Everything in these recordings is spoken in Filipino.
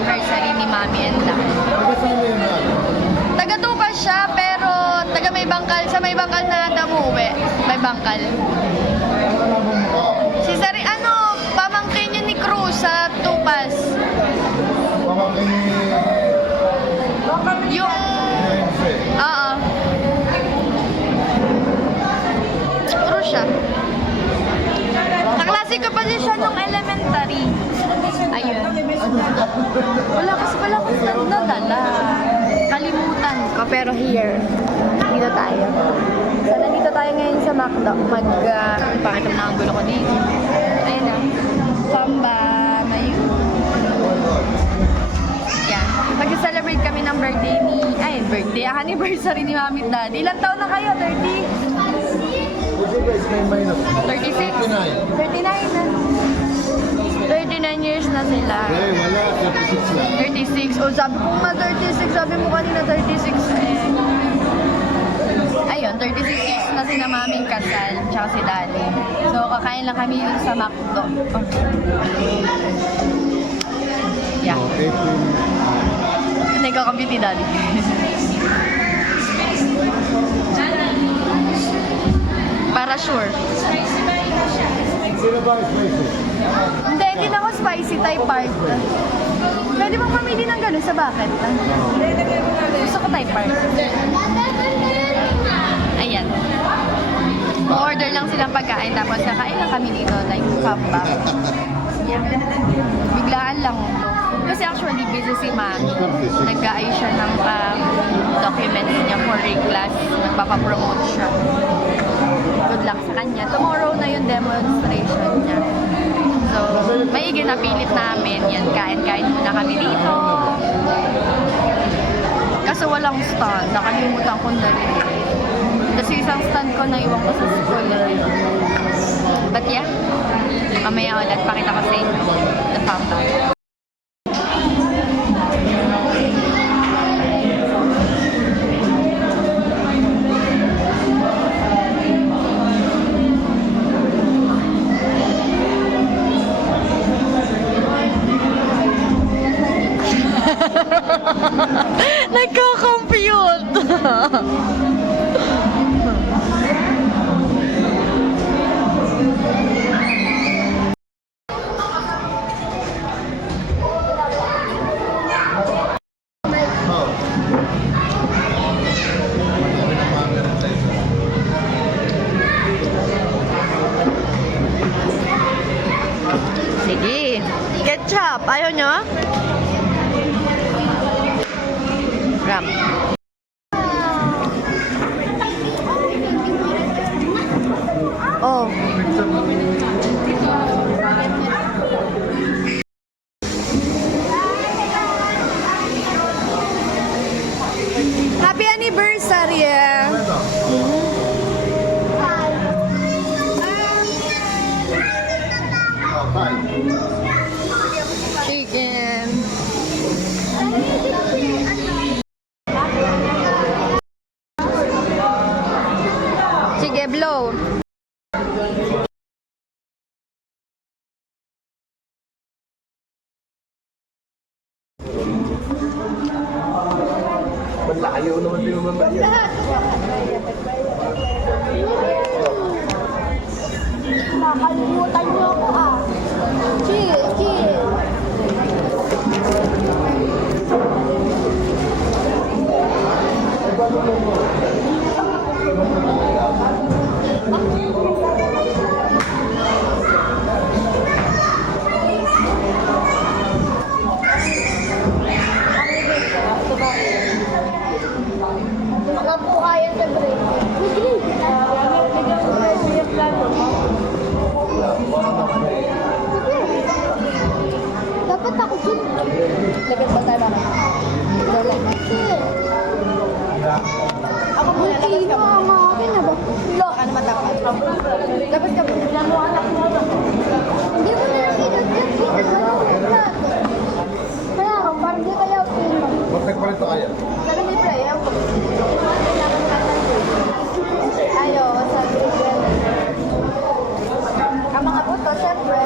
anniversary ni Mami and Dad. Taga-Tupas siya, pero taga may bangkal, sa may bangkal na namuwi. May bangkal. Si Sari, pamangkin yun ni Cruz sa Tupas. Yung... Oo. Cruz siya. Kaklase ko pa din siya nung elementary. Ayun. Wala kasi pala akong nadala. Kalimutan ko, pero here. Dito tayo. So, nandito tayo ngayon sa McDo. Pakita mo na ang gulo ko dito. Ayun na. Samba. Mayun. Yan. Mag-celebrate kami ng birthday anniversary ni Mami at Daddy. Ilang taon na kayo? 30? 36? 39 na. 39 years na sila. Wala, 36 lang. 36. O sabi ko nga 36. Sabi mo kanina 36 eh. Ayun, 36 years na sila Maming kasal. Tsaka si Daddy. So kakain lang kami dito sa McDo. Yeah. Nagkakabit ni Daddy. Para sure. Sino ba spicy? Hindi na ako spicy type part. Pwede bang pamili ng gano'n sa bucket? Gusto ko type part. Ayan. Order lang silang pagkain tapos kakain lang kami dito like samba. Yeah. Biglaan lang ito. Kasi actually busy si Mami. Nag-aayos siya ng documents niya for reclass. Nagpapapromote siya. Good luck sa kanya. Tomorrow na yung demonstration niya. So, may ginapilit namin. Yan, kain-kain muna kami dito. Kaso walang stand. Nakalimutan ko na rin. Kasi isang stand ko naiwan ko sa school. But yeah, mamaya ulit pakita ko sa inyo the fountain. Nagko-compute! Sige. Ketchup. Ayaw nyo? Ram. Oh. Happy anniversary! Chicken. Sige, blow. Malayo naman din naman yan. Nakalimutan niyo ako Chill, chill. Mga buhayan sa break. Dapat ako dun. Dapat ba tayo naman? Ako muna, labas ka muna. Akin na ba? Lo. Ano matapat? Labas ka muna. Yan mo anak mo. Hindi mo na nakita. Kaya ako, parang di kaya ako. Bakit pa rin ito kaya? Sabi ni Bray, ako. Ayaw, sabi ni Bray. Ang mga buto, syempre.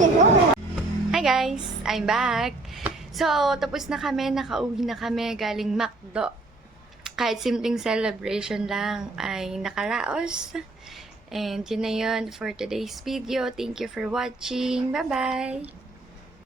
eh. Hi guys! I'm back! So, tapos na kami, nakauwi na kami galing McDo. Kahit simpleng celebration lang ay nakaraos. And yun na yun for today's video. Thank you for watching. Bye-bye!